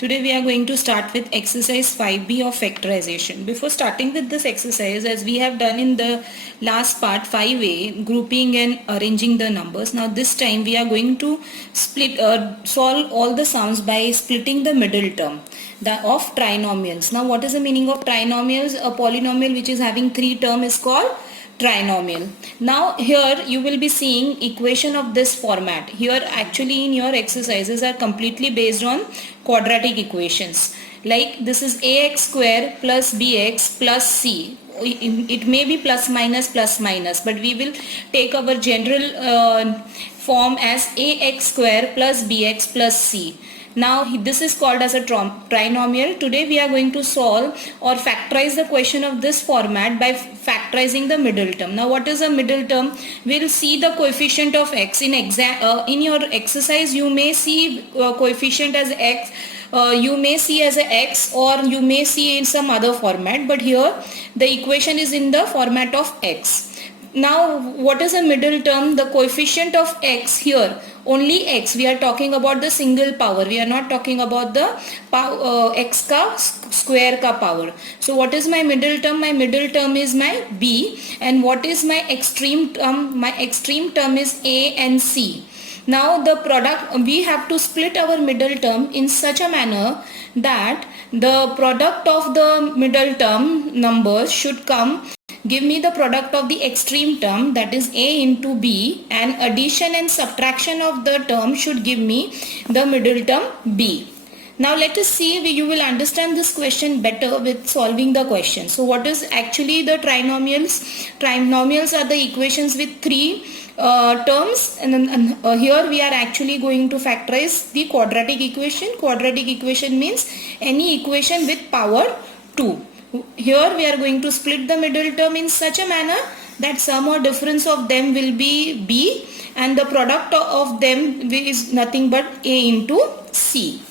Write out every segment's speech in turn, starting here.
Today we are going to start with exercise 5b of factorization. Before starting with this exercise, as we have done in the last part 5a, grouping and arranging the numbers. Now this time we are going to solve all the sums by splitting the middle term of trinomials. Now what is the meaning of trinomials? A polynomial which is having three terms is called trinomial. Now here you will be seeing equation of this format. Here actually in your exercises are completely based on quadratic equations. Like this is ax square plus bx plus c. It may be plus minus, but we will take our general form as ax square plus bx plus c. Now this is called as a trinomial. Today we are going to solve or factorize the question of this format by factorizing the middle term. Now what is a middle term? We will see the coefficient of x. In your exercise you may see coefficient as x. You may see as a x or you may see in some other format, but here the equation is in the format of x. Now what is a middle term? The coefficient of x here, only x, we are talking about the single power, we are not talking about the x ka square ka power. So what is my middle term? My middle term is my b, and what is my extreme term? My extreme term is a and c. Now the product, we have to split our middle term in such a manner that the product of the middle term numbers should give me the product of the extreme term, that is a into b, and addition and subtraction of the term should give me the middle term b. Now let us see, you will understand this question better with solving the question. So what is actually the trinomials? Trinomials are the equations with three terms, and here we are actually going to factorize the quadratic equation. Quadratic equation means any equation with power 2. Here we are going to split the middle term in such a manner that sum or difference of them will be b, and the product of them is nothing but a into c.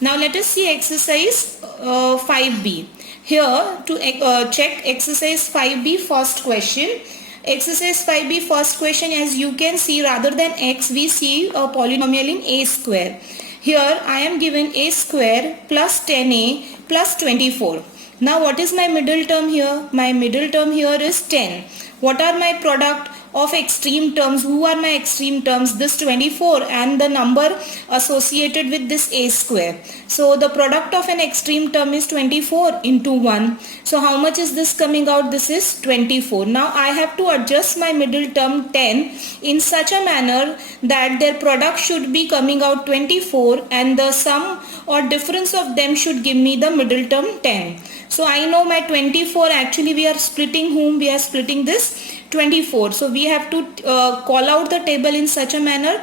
Now let us see exercise 5b. Here to check exercise 5b first question. Exercise 5b first question, as you can see, rather than x we see a polynomial in a square. Here I am given a square plus 10a plus 24. Now what is my middle term here? My middle term here is 10. What are my product of extreme terms? Who are my extreme terms? This 24 and the number associated with this a square. So the product of an extreme term is 24 into 1. So how much is this coming out? This is 24. Now I have to adjust my middle term 10 in such a manner that their product should be coming out 24 and the sum or difference of them should give me the middle term 10. So I know my 24, actually we are splitting whom? We are splitting this 24. So we have to call out the table in such a manner,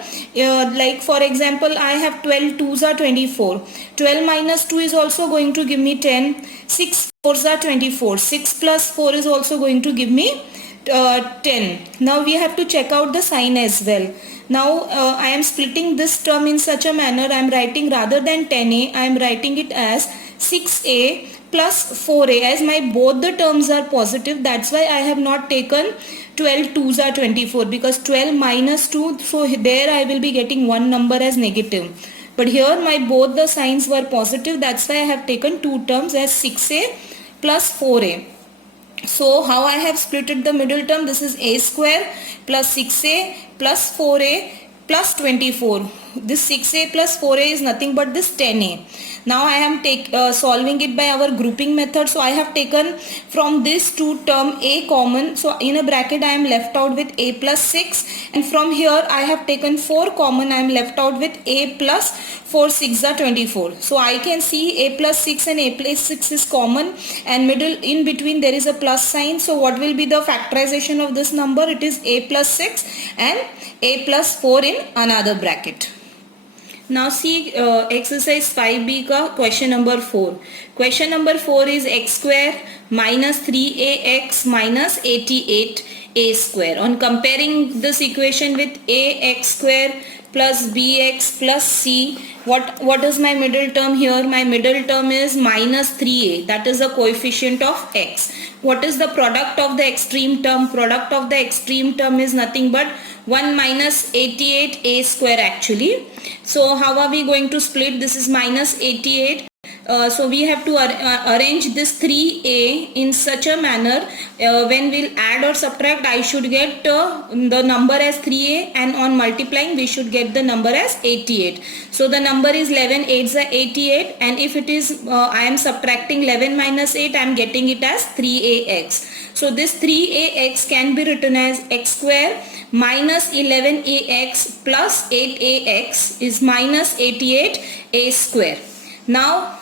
like for example I have 12 2s are 24. 12 minus 2 is also going to give me 10. 6 4s are 24. 6 plus 4 is also going to give me 10. Now we have to check out the sign as well. Now I am splitting this term in such a manner, I am writing rather than 10a, I am writing it as 6a plus 4a, as my both the terms are positive. That's why I have not taken 12 2s are 24, because 12 minus 2, so there I will be getting one number as negative. But here my both the signs were positive, that's why I have taken two terms as 6a plus 4a. So how I have splitted the middle term? This is a square plus 6a plus 4a plus 24. This 6a plus 4a is nothing but this 10a. Now I am solving it by our grouping method. So I have taken from this two term a common. So in a bracket I am left out with a plus 6, and from here I have taken 4 common. I am left out with a plus 4 6 are 24. So I can see a plus 6 and a plus 6 is common, and middle in between there is a plus sign. So what will be the factorization of this number? It is a plus 6 and a plus 4 in another bracket. Now see exercise 5b ka question number 4. Question number 4 is x square minus 3ax minus 88a square. On comparing this equation with ax square plus bx plus c, what is my middle term here? My middle term is minus 3a, that is the coefficient of x. What is the product of the extreme term? Product of the extreme term is nothing but 1 minus 88a square actually. So how are we going to split? This is minus 88. So we have to arrange this 3a in such a manner when we'll add or subtract, I should get the number as 3a, and on multiplying we should get the number as 88. So the number is 11 8s are 88, and if it is I am subtracting 11 minus 8, I am getting it as 3ax. So this 3ax can be written as x square minus 11ax plus 8ax is minus 88a square. Now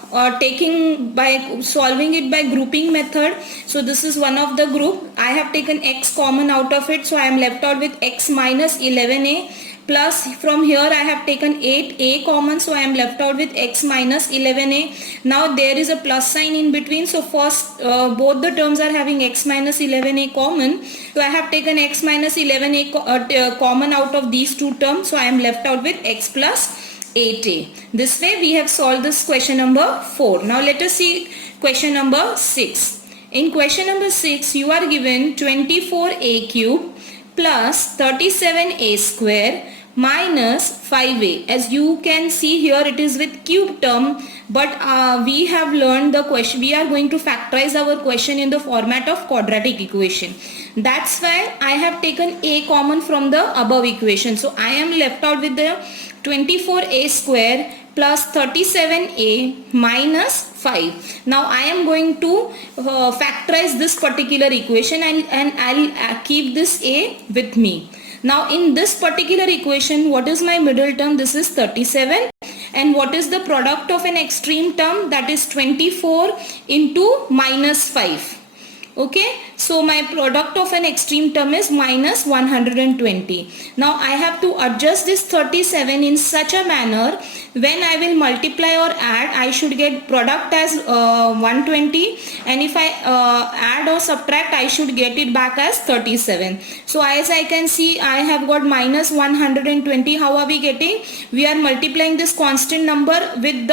solving it by grouping method. So this is one of the group. I have taken x common out of it, so I am left out with x minus 11a, plus from here I have taken 8a common, so I am left out with x minus 11a. Now there is a plus sign in between, so first both the terms are having x minus 11a common, so I have taken x minus 11a common out of these two terms, so I am left out with x plus 8a. This way we have solved this question number 4. Now let us see question number 6. In question number 6, you are given 24a cube plus 37a square minus 5a. As you can see here, it is with cube term, but we have learned the question. We are going to factorize our question in the format of quadratic equation. That's why I have taken a common from the above equation. So I am left out with the 24a square plus 37a minus 5. Now I am going to factorize this particular equation, and I'll keep this a with me. Now in this particular equation, what is my middle term? This is 37. And what is the product of an extreme term? That is 24 into minus 5. Okay, so my product of an extreme term is minus 120. Now I have to adjust this 37 in such a manner, when I will multiply or add, I should get product as 120, and if I add or subtract, I should get it back as 37. So as I can see, I have got minus 120. How are we getting? We are multiplying this constant number with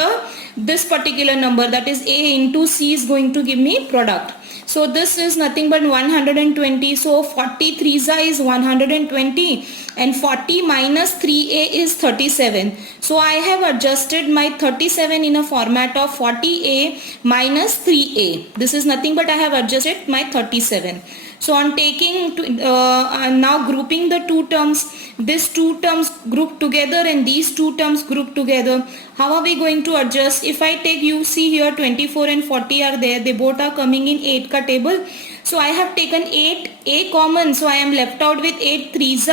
this particular number, that is a into c is going to give me product. So this is nothing but 120. So 40 3s is 120, and 40 minus 3a is 37. So I have adjusted my 37 in a format of 40a minus 3a. This is nothing but I have adjusted my 37. So on taking now grouping the two terms, these two terms grouped together and these two terms grouped together, how are we going to adjust? If I take, you see here 24 and 40 are there, they both are coming in 8 ka table. So I have taken 8a common, so I am left out with 8 3s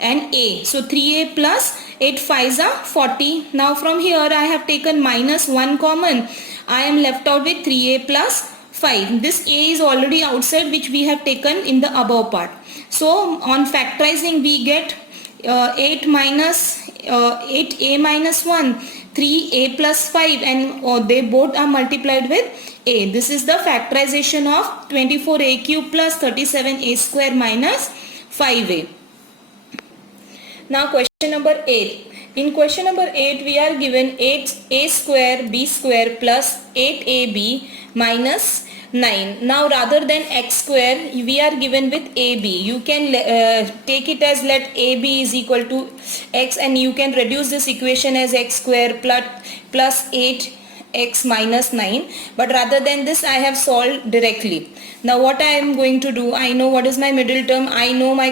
and a. So 3a plus 8 5s 40. Now from here I have taken minus 1 common, I am left out with 3a plus 5. This a is already outside, which we have taken in the above part. So on factorizing we get 8a minus 1, 3a plus 5, and they both are multiplied with a. This is the factorization of 24a cube plus 37a square minus 5a. Now question number 8. In question number 8, we are given 8a square b square plus 8ab minus 9. Now rather than x square, we are given with ab. You can take it as let ab is equal to x, and you can reduce this equation as x square plus 8x minus 9. But rather than this, I have solved directly. Now what I am going to do, I know what is my middle term, I know my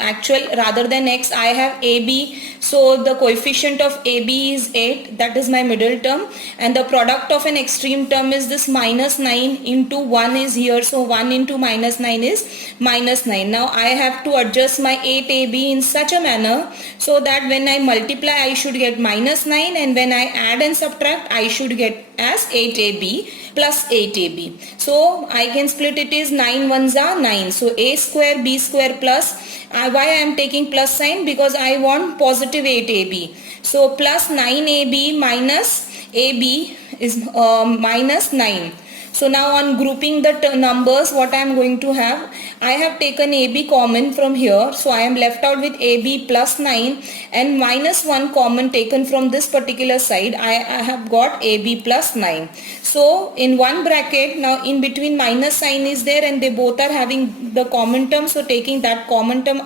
actual, rather than x, I have ab. So the coefficient of AB is 8, that is my middle term, and the product of an extreme term is this minus 9 into 1 is here, so 1 into minus 9 is minus 9. Now I have to adjust my 8AB in such a manner so that when I multiply I should get minus 9, and when I add and subtract I should get as 8AB plus 8AB. So I can split it is 9 ones are 9. So a square b square plus, why I am taking plus sign? Because I want positive 8AB. So plus 9AB minus AB is minus 9. So now on grouping the numbers, what I am going to have, I have taken AB common from here. So I am left out with AB plus 9 and minus 1 common taken from this particular side. I have got AB plus 9. So in one bracket, now in between minus sign is there and they both are having the common term. So taking that common term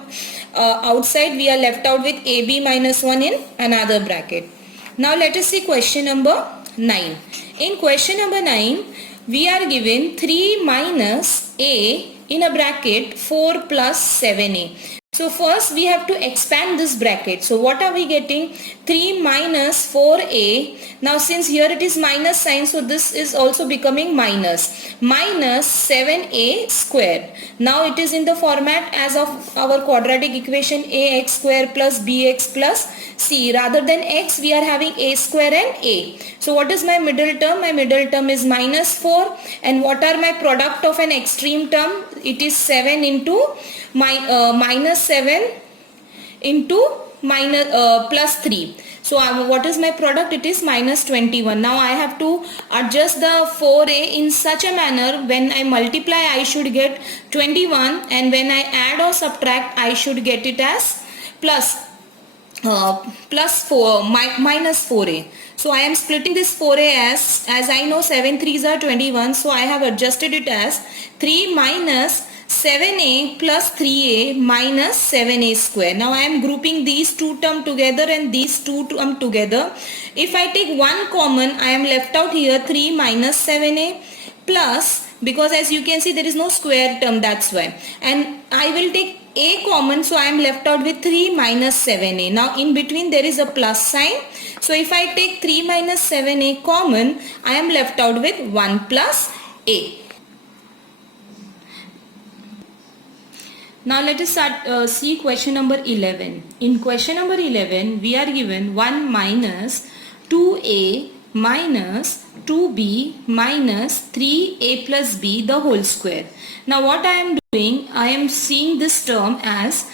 outside, we are left out with AB minus 1 in another bracket. Now let us see question number 9. In question number 9, we are given 3 minus a in a bracket 4 plus 7a. So first we have to expand this bracket. So what are we getting? 3 minus 4a. Now since here it is minus sign, so this is also becoming minus 7a square. Now it is in the format as of our quadratic equation ax square plus bx plus c. Rather than x, we are having a square and a. So what is my middle term? My middle term is minus 4. And what are my product of an extreme term? It is 7 into minus 7 into plus 3. So what is my product? It is minus 21. Now I have to adjust the 4a in such a manner, when I multiply I should get 21, and when I add or subtract I should get it as minus 4a. So I am splitting this 4a as I know 7 3s are 21. So I have adjusted it as 3 minus 7a plus 3a minus 7a square. Now I am grouping these two terms together and these two terms together. If I take one common, I am left out here 3 minus 7a plus, because as you can see there is no square term, that's why. And I will take a common, so I am left out with 3 minus 7a. Now in between there is a plus sign. So if I take 3 minus 7a common, I am left out with 1 plus a. Now let us start see question number 11. In question number 11, we are given 1 minus 2a minus 2b minus 3a plus b the whole square. Now what I am doing, I am seeing this term as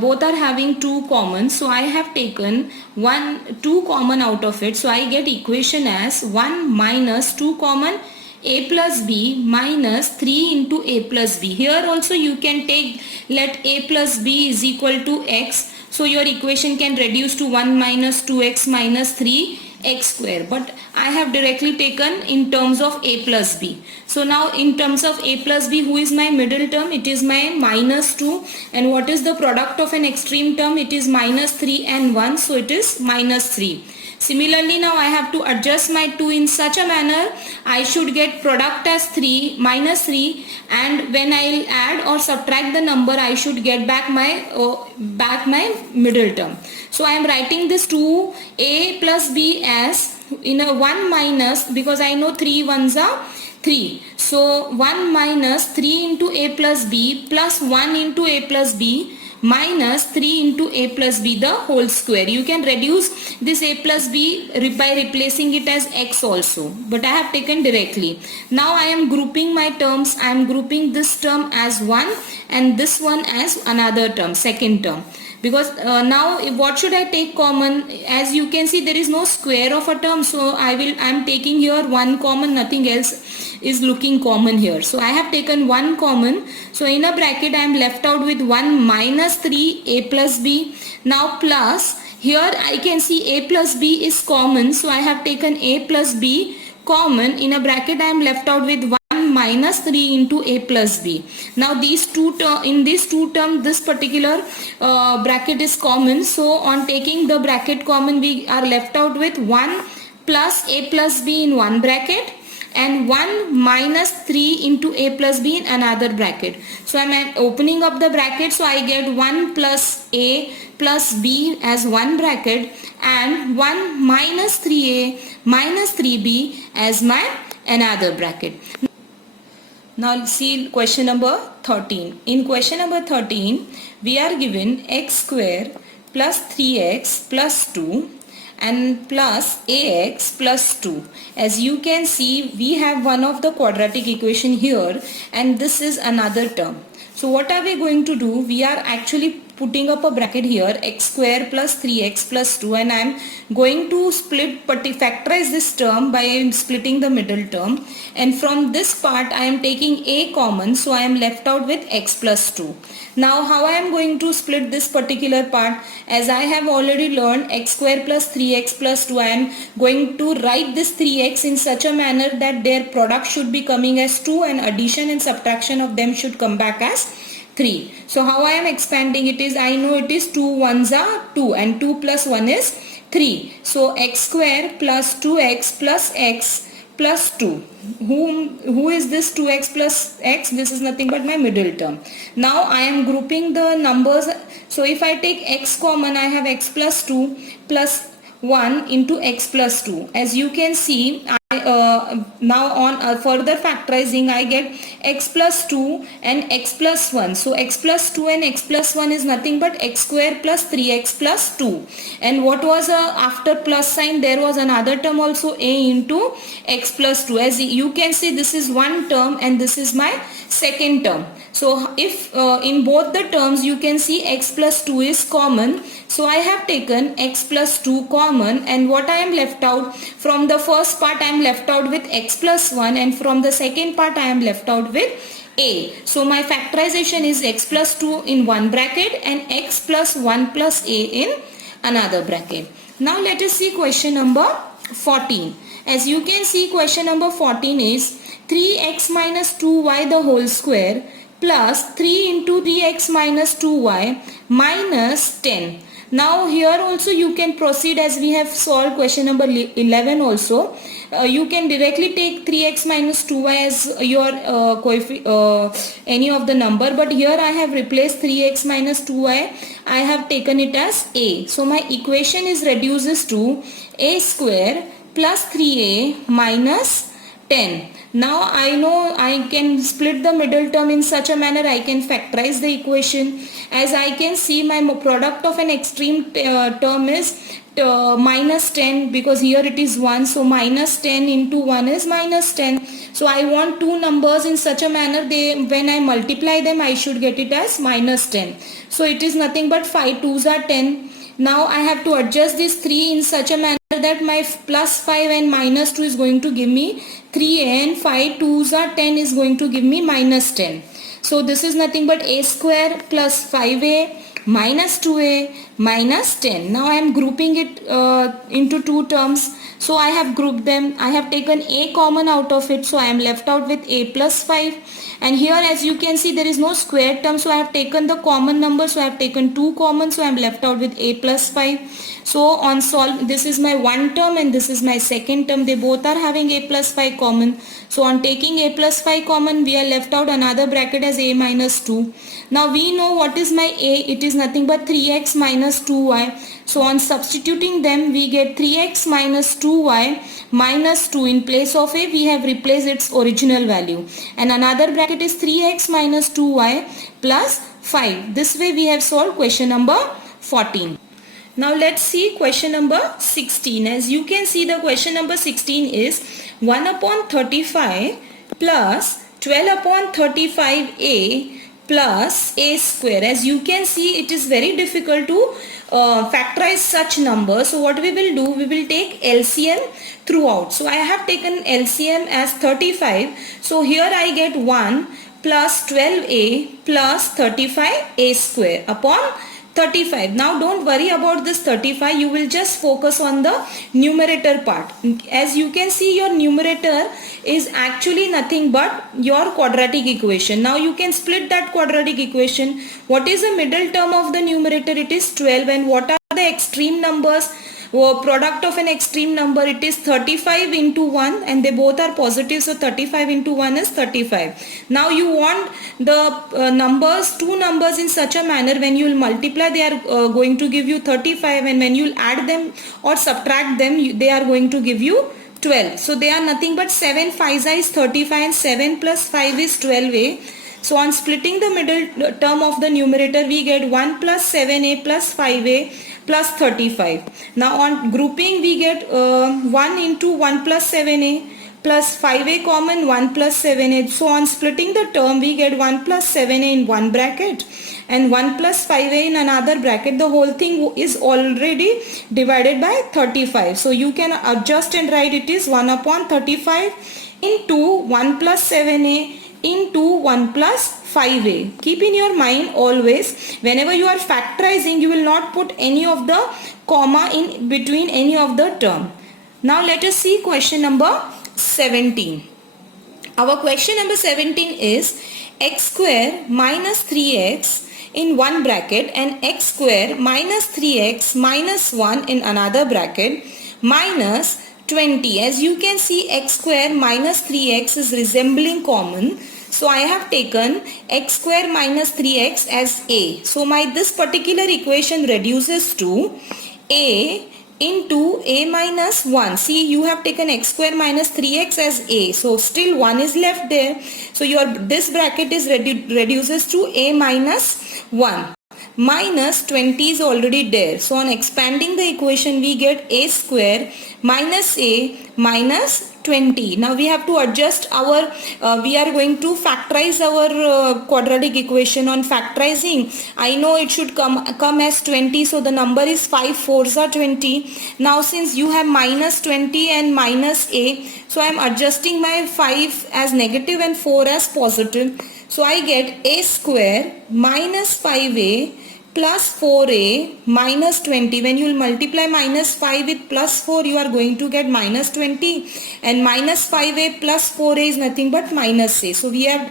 both are having 2 common. So I have taken 2 common out of it. So I get equation as 1 minus 2 common a plus b minus 3 into a plus b. Here also you can take, let a plus b is equal to x. So your equation can reduce to 1 minus 2x minus 3x square. But I have directly taken in terms of a plus b. So now in terms of a plus b, who is my middle term? It is my minus 2. And what is the product of an extreme term? It is minus 3 and 1. So it is minus 3. Similarly, now I have to adjust my 2 in such a manner, I should get product as 3 minus 3, and when I will add or subtract the number, I should get back my middle term. So I am writing this 2a plus b as in a 1 minus, because I know 3 ones are 3. So 1 minus 3 into a plus b plus 1 into a plus b minus 3 into a plus b the whole square. You can reduce this a plus b by replacing it as x also, but I have taken directly. Now I am grouping my terms. I am grouping this term as 1 and this one as another term, second term. Because now what should I take common? As you can see there is no square of a term, so I am taking here 1 common, nothing else is looking common here. So I have taken 1 common. So in a bracket I am left out with 1 minus 3 a plus b. Now plus, here I can see a plus b is common, so I have taken a plus b common. In a bracket I am left out with 1 minus 3 into a plus b. Now these two in these two terms this particular bracket is common, so on taking the bracket common we are left out with 1 plus a plus b in one bracket and 1 minus 3 into a plus b in another bracket. So I am opening up the bracket, so I get 1 plus a plus b as one bracket and 1 minus 3a minus 3b as my another bracket. Now see question number 13. In question number 13, we are given x square plus 3x plus 2 and plus ax plus 2. As you can see, we have one of the quadratic equation here and this is another term. So what are we going to do? We are actually putting up a bracket here, x square plus 3x plus 2, and I am going to factorize this term by splitting the middle term, and from this part I am taking a common, so I am left out with x plus 2. Now how I am going to split this particular part? As I have already learned x square plus 3x plus 2, I am going to write this 3x in such a manner that their product should be coming as 2 and addition and subtraction of them should come back as 3. So how I am expanding it is, I know it is 2 ones are 2 and 2 plus 1 is 3. So x square plus 2x plus x plus 2. Who is this 2x plus x? This is nothing but my middle term. Now I am grouping the numbers. So if I take x common, I have x plus 2 plus 1 into x plus 2. As you can see, now on further factorizing, I get x plus 2 and x plus 1. So x plus 2 and x plus 1 is nothing but x square plus 3x plus 2. And what was after plus sign, there was another term also, a into x plus 2. As you can see, this is one term and this is my second term. So if in both the terms you can see x plus 2 is common, so I have taken x plus 2 common, and what I am left out from the first part, I am left out with x plus 1, and from the second part I am left out with a. So my factorization is x plus 2 in one bracket and x plus 1 plus a in another bracket. Now let us see question number 14. As you can see, question number 14 is 3x minus 2y the whole square plus 3 into 3x minus 2y minus 10. Now here also you can proceed as we have solved question number 11 also. You can directly take 3x minus 2y as your any of the number, but here I have replaced 3x minus 2y. I have taken it as a. So my equation is reduces to a square plus 3a minus 10. Now I know I can split the middle term in such a manner I can factorize the equation. As I can see, my product of an extreme term is minus 10, because here it is 1, so minus 10 into 1 is minus 10. So I want two numbers in such a manner, when I multiply them I should get it as minus 10. So it is nothing but 5 2s are 10. Now I have to adjust this 3 in such a manner that my plus 5 and minus 2 is going to give me 3a, and 5 2s are 10 is going to give me minus 10. So this is nothing but a square plus 5a minus 2a minus 10. Now I am grouping it into two terms. So I have grouped them. I have taken a common out of it. So I am left out with a plus 5. And here as you can see, there is no square term. So I have taken the common number. So I have taken 2 common. So I am left out with a plus 5. So on solve, this is my one term and this is my second term. They both are having a plus 5 common. So on taking a plus 5 common, we are left out another bracket as a minus 2. Now we know what is my a. It is nothing but 3x minus 2y. So on substituting them, we get 3x minus 2y minus 2. In place of a, we have replaced its original value. And another bracket is 3x minus 2y plus 5. This way we have solved question number 14. Now let's see question number 16. As you can see, the question number 16 is 1 upon 35 plus 12 upon 35a plus a square. As you can see, it is very difficult to factorize such numbers. So what we will do, we will take LCM throughout. So I have taken LCM as 35. So here I get 1 plus 12a plus 35a square upon 35. Now don't worry about this 35, you will just focus on the numerator part. As you can see, your numerator is actually nothing but your quadratic equation. Now you can split that quadratic equation. What is the middle term of the numerator? It is 12. And what are the extreme numbers? Product of an extreme number, it is 35 into 1, and they both are positive, so 35 into 1 is 35. Now you want the numbers, two numbers in such a manner, when you will multiply they are going to give you 35, and when you will add them or subtract them they are going to give you 12. So they are nothing but 7 5 is 35 and 7 plus 5 is 12a. So on splitting the middle term of the numerator, we get 1 plus 7a plus 5a plus 35. Now on grouping, we get 1 into 1 plus 7a plus 5a common, 1 plus 7a. So on splitting the term, we get 1 plus 7a in one bracket and 1 plus 5a in another bracket. The whole thing is already divided by 35. So you can adjust and write it is 1 upon 35 into 1 plus 7a into 1 plus 5a. Keep in your mind always, whenever you are factorizing, you will not put any of the comma in between any of the term. Now let us see question number 17. Our question number 17 is x square minus 3x in one bracket and x square minus 3x minus 1 in another bracket minus 20. As you can see, x square minus 3x is resembling common. So I have taken x square minus 3x as a. So this particular equation reduces to a into a minus 1. See, you have taken x square minus 3x as a. So still 1 is left there. So this bracket is reduces to a minus 1. Minus 20 is already there. So on expanding the equation, we get a square minus a minus 20. Now we have to adjust our, we are going to factorize our quadratic equation. On factorizing, I know it should come as 20. So the number is 5 4s are 20. Now since you have minus 20 and minus a, so I am adjusting my 5 as negative and 4 as positive. So I get a square minus 5a plus 4a minus 20. When you will multiply minus 5 with plus 4, you are going to get minus 20, and minus 5a plus 4a is nothing but minus a. So we are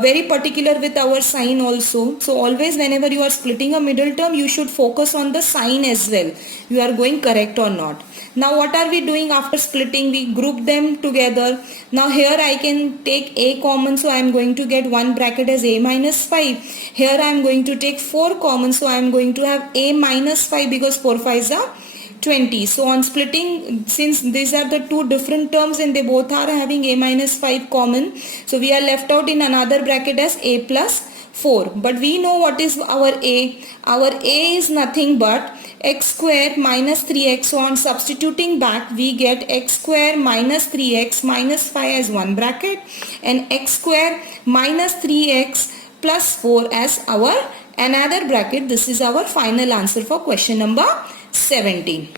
very particular with our sign also. So always whenever you are splitting a middle term, you should focus on the sign as well. You are going correct or not. Now what are we doing after splitting? We group them together. Now here I can take a common, so I am going to get one bracket as a minus 5. Here I am going to take 4 common, so I am going to have a minus 5 because 4 5s are 20. So on splitting, since these are the two different terms and they both are having a minus 5 common, so we are left out in another bracket as a plus 4. But we know what is our a. Our a is nothing but x square minus 3x. So on substituting back, we get x square minus 3x minus 5 as one bracket and x square minus 3x plus 4 as our another bracket. This is our final answer for question number 17.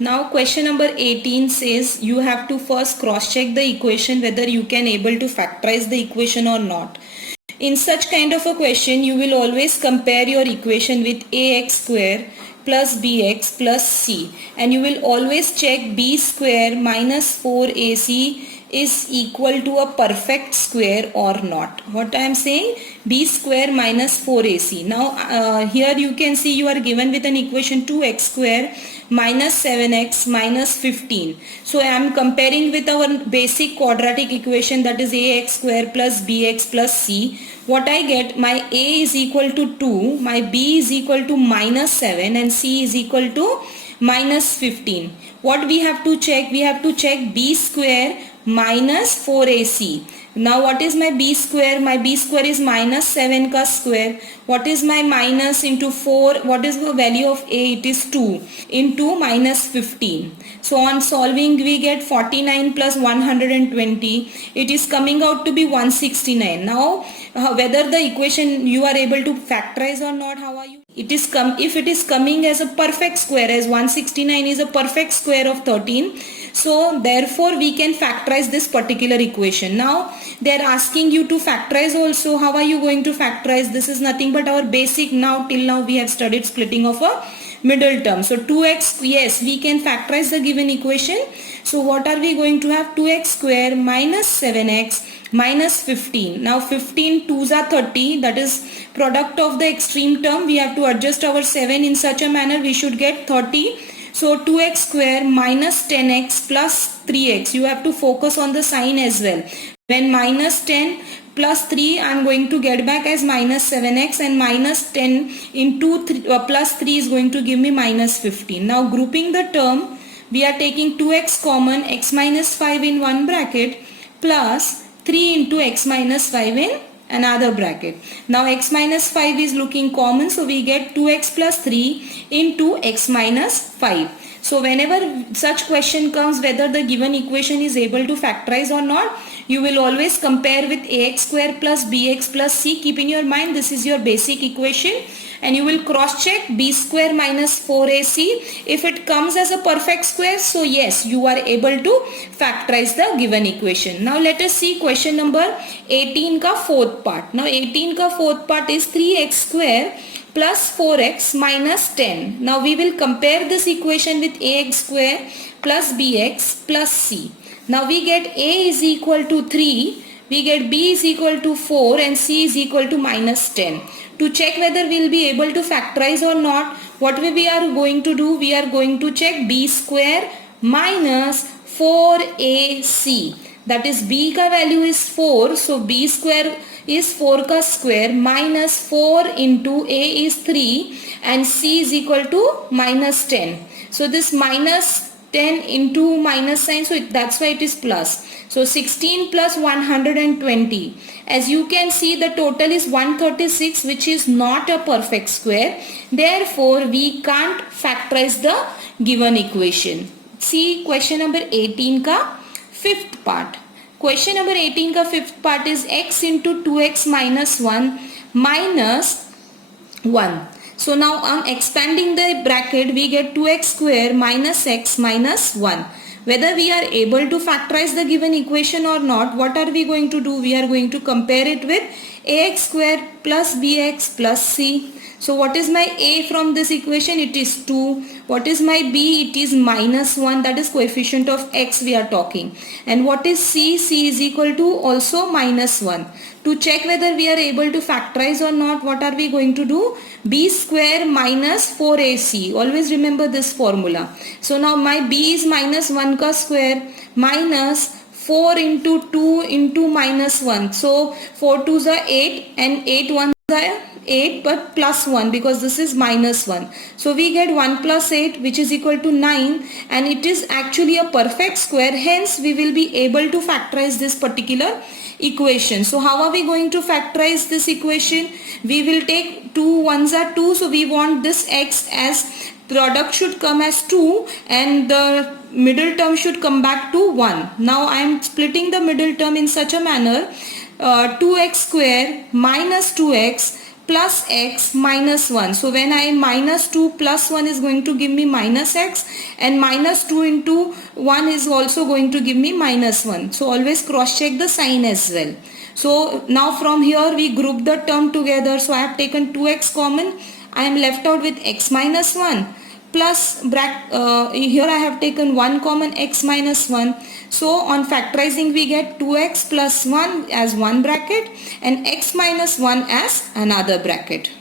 Now question number 18 says you have to first cross check the equation whether you can able to factorize the equation or not. In such kind of a question, you will always compare your equation with ax square plus bx plus c, and you will always check b square minus 4ac is equal to a perfect square or not. What I am saying, b square minus 4ac. Now here you can see you are given with an equation 2x square minus 7x minus 15. So I am comparing with our basic quadratic equation, that is ax square plus bx plus c. What I get, my a is equal to 2, my b is equal to minus 7 and c is equal to minus 15. What we have to check? We have to check b square minus 4ac. Now what is my b square? My b square is minus 7 ka square. What is my minus into 4? What is the value of a? It is 2 into minus 15. So on solving, we get 49 plus 120. It is coming out to be 169. Now whether the equation you are able to factorize or not, how are you? If it is coming as a perfect square, as 169 is a perfect square of 13, so therefore we can factorize this particular equation. Now they are asking you to factorize also. How are you going to factorize? This is nothing but our basic. Now till now we have studied splitting of a middle term. So 2x, yes, we can factorize the given equation. So what are we going to have? 2x square minus 7x minus 15. Now 15 2s are 30, that is product of the extreme term. We have to adjust our 7 in such a manner we should get 30. So 2x square minus 10x plus 3x. You have to focus on the sign as well. When minus 10 plus 3, I am going to get back as minus 7x, and minus 10 into plus 3 is going to give me minus 15. Now grouping the term, we are taking 2x common, x minus 5 in one bracket plus 3 into x minus 5 in another bracket. Now x minus 5 is looking common, so we get 2x plus 3 into x minus 5. So whenever such question comes, whether the given equation is able to factorize or not, you will always compare with ax square plus bx plus c. Keep in your mind this is your basic equation, and you will cross check b square minus 4ac. If it comes as a perfect square, so yes, you are able to factorize the given equation. Now let us see question number 18 ka fourth part. Now 18 ka fourth part is 3x square plus 4x minus 10. Now we will compare this equation with ax square plus bx plus c. Now we get a is equal to 3, we get b is equal to 4 and c is equal to minus 10. To check whether we will be able to factorize or not, what we are going to do, we are going to check b square minus 4ac. That is b ka value is 4, so b square is 4 ka square minus 4 into a is 3 and c is equal to minus 10. So this minus 10 into minus sign, so that's why it is plus. So 16 plus 120. As you can see, the total is 136, which is not a perfect square. Therefore, we can't factorize the given equation. See question number 18 ka fifth part. Question number 18 ka fifth part is x into 2x minus 1 minus 1. So now on expanding the bracket, we get 2x square minus x minus 1. Whether we are able to factorize the given equation or not, what are we going to do? We are going to compare it with ax square plus bx plus c. So what is my a from this equation? It is 2. What is my b? It is minus 1. That is coefficient of x we are talking. And what is c? C is equal to also minus 1. To check whether we are able to factorize or not, what are we going to do? B square minus 4ac. Always remember this formula. So now my b is minus 1 ka square minus 4 into 2 into minus 1. So 4 2s are 8 and 8 1s are 8, but plus 1 because this is minus 1. So we get 1 plus 8, which is equal to 9, and it is actually a perfect square. Hence we will be able to factorize this particular equation. So how are we going to factorize this equation? We will take 2 1s are 2, so we want this x as product should come as 2 and the middle term should come back to 1. Now I am splitting the middle term in such a manner, 2x square minus 2x plus x minus 1. So when I minus 2 plus 1 is going to give me minus x, and minus 2 into 1 is also going to give me minus 1. So always cross check the sign as well. So now from here we group the term together. So I have taken 2x common. I am left out with x minus 1 plus here I have taken 1 common, x minus 1. So on factorizing we get 2x plus 1 as one bracket and x minus 1 as another bracket.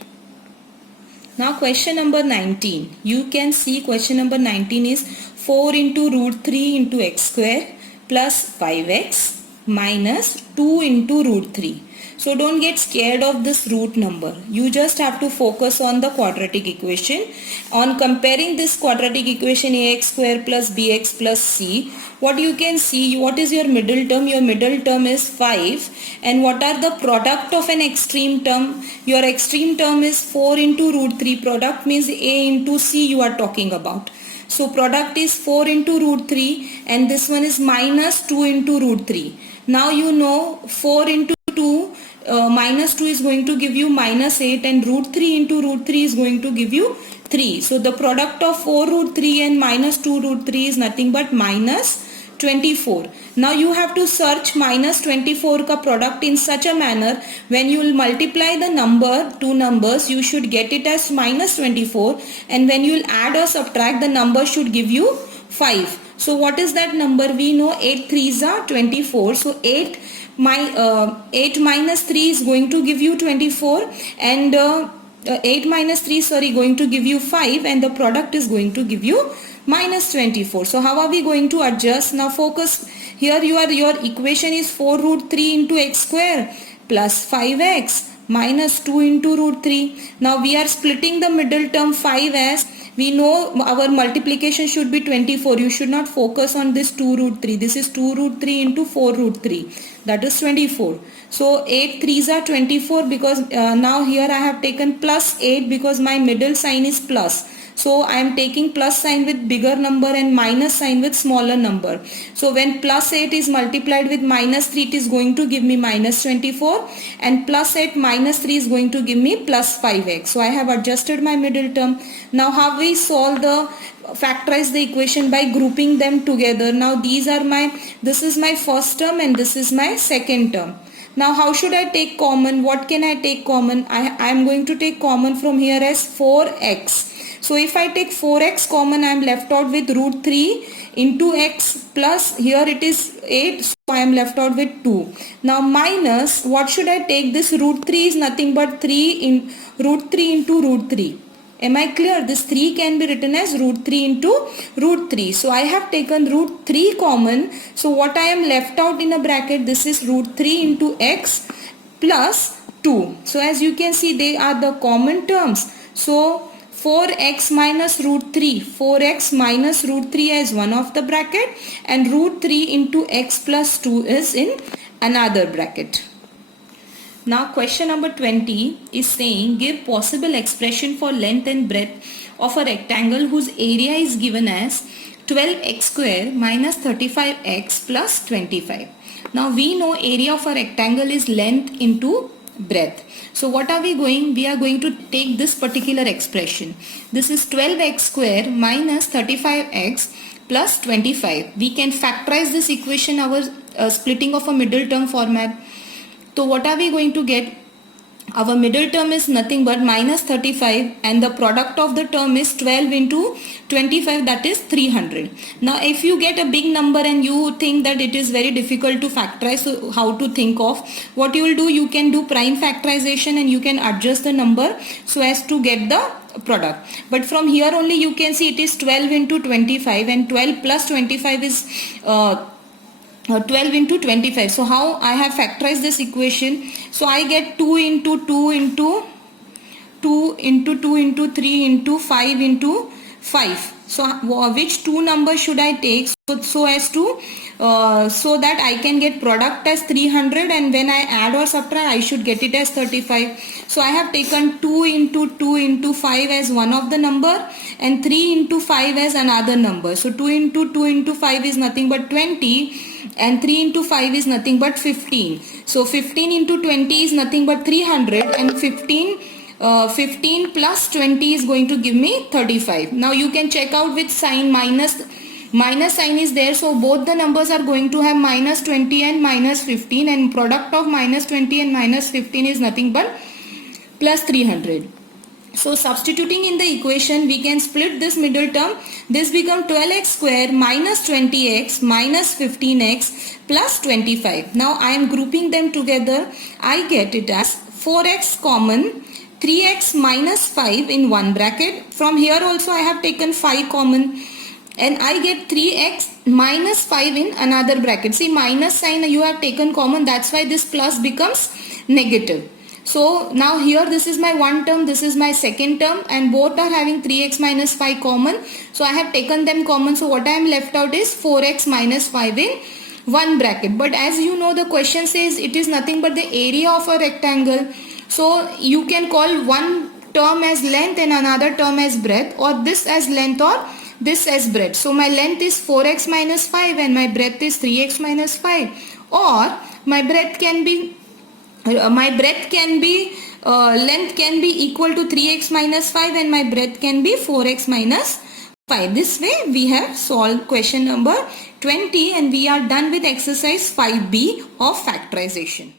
Now question number 19. You can see question number 19 is 4 into root 3 into x square plus 5x minus 2 into root 3. So don't get scared of this root number. You just have to focus on the quadratic equation. On comparing this quadratic equation ax square plus bx plus c, what you can see, what is your middle term? Your middle term is 5. And what are the product of an extreme term? Your extreme term is 4 into root 3. Product means a into c you are talking about. So product is 4 into root 3 and this one is minus 2 into root 3. Now you know 4 into 2 minus 2 is going to give you minus 8 and root 3 into root 3 is going to give you 3. So the product of 4 root 3 and minus 2 root 3 is nothing but minus 24. Now you have to search minus 24 ka product in such a manner, when you will multiply the number, two numbers, you should get it as minus 24, and when you will add or subtract, the number should give you 5. So what is that number? We know 8 3s are 24. So 8 minus 3 is going to give you 24 and 8 minus 3 going to give you 5, and the product is going to give you minus 24. So how are we going to adjust? Now focus here. Your equation is 4 root 3 into x square plus 5x minus 2 into root 3. Now we are splitting the middle term 5 as We know our multiplication should be 24. You should not focus on this 2 root 3. This is 2 root 3 into 4 root 3. That is 24. So 8 3s are 24 because now here I have taken plus 8 because my middle sign is plus. So I am taking plus sign with bigger number and minus sign with smaller number. So when plus 8 is multiplied with minus 3, it is going to give me minus 24, and plus 8 minus 3 is going to give me plus 5x. So I have adjusted my middle term. Now how we solve the factorize the equation? By grouping them together. Now this is my first term and this is my second term. Now how should I take common? What can I take common? I am going to take common from here as 4x. So if I take 4x common, I am left out with root 3 into x plus here it is 8. So I am left out with 2. Now minus, what should I take? This root 3 is nothing but root 3 into root 3. Am I clear? This 3 can be written as root 3 into root 3. So I have taken root 3 common. So what I am left out in a bracket, this is root 3 into x plus 2. So as you can see, they are the common terms. So 4x minus root 3, 4x minus root 3 as one of the bracket, and root 3 into x plus 2 is in another bracket. Now question number 20 is saying give possible expression for length and breadth of a rectangle whose area is given as 12x square minus 35x plus 25. Now we know area of a rectangle is length into breadth. So what are we going? We are going to take this particular expression. This is 12x square minus 35x plus 25. We can factorize this equation our splitting of a middle term format. So what are we going to get? Our middle term is nothing but minus 35 and the product of the term is 12 into 25, that is 300. Now if you get a big number and you think that it is very difficult to factorize, so how to think of, what you will do, you can do prime factorization and you can adjust the number so as to get the product. But from here only you can see it is 12 into 25 and 12 plus 25 is 12 into 25. So how I have factorized this equation? So I get 2 into 2 into 2 into 2 into 3 into 5 into 5. So which two numbers should I take so as to so that I can get product as 300, and when I add or subtract I should get it as 35. So I have taken 2 into 2 into 5 as one of the number and 3 into 5 as another number. So 2 into 2 into 5 is nothing but 20 and 3 into 5 is nothing but 15. So 15 into 20 is nothing but 300, and 15 plus 20 is going to give me 35. Now you can check out with sign minus sign is there, so both the numbers are going to have minus 20 and minus 15, and product of minus 20 and minus 15 is nothing but plus 300. So substituting in the equation, we can split this middle term. This becomes 12x square minus 20x minus 15x plus 25. Now I am grouping them together. I get it as 4x common, 3x minus 5 in one bracket. From here also I have taken 5 common, and I get 3x minus 5 in another bracket. See, minus sign you have taken common, that's why this plus becomes negative. So now here this is my one term, this is my second term, and both are having 3x minus 5 common. So I have taken them common. So what I am left out is 4x minus 5 in one bracket. But as you know, the question says it is nothing but the area of a rectangle. So you can call one term as length and another term as breadth, or this as length or this as breadth. So my length is 4x minus 5 and my breadth is 3x minus 5, or my breadth can be length can be equal to 3x minus 5 and my breadth can be 4x minus 5. This way we have solved question number 20 and we are done with exercise 5b of factorization.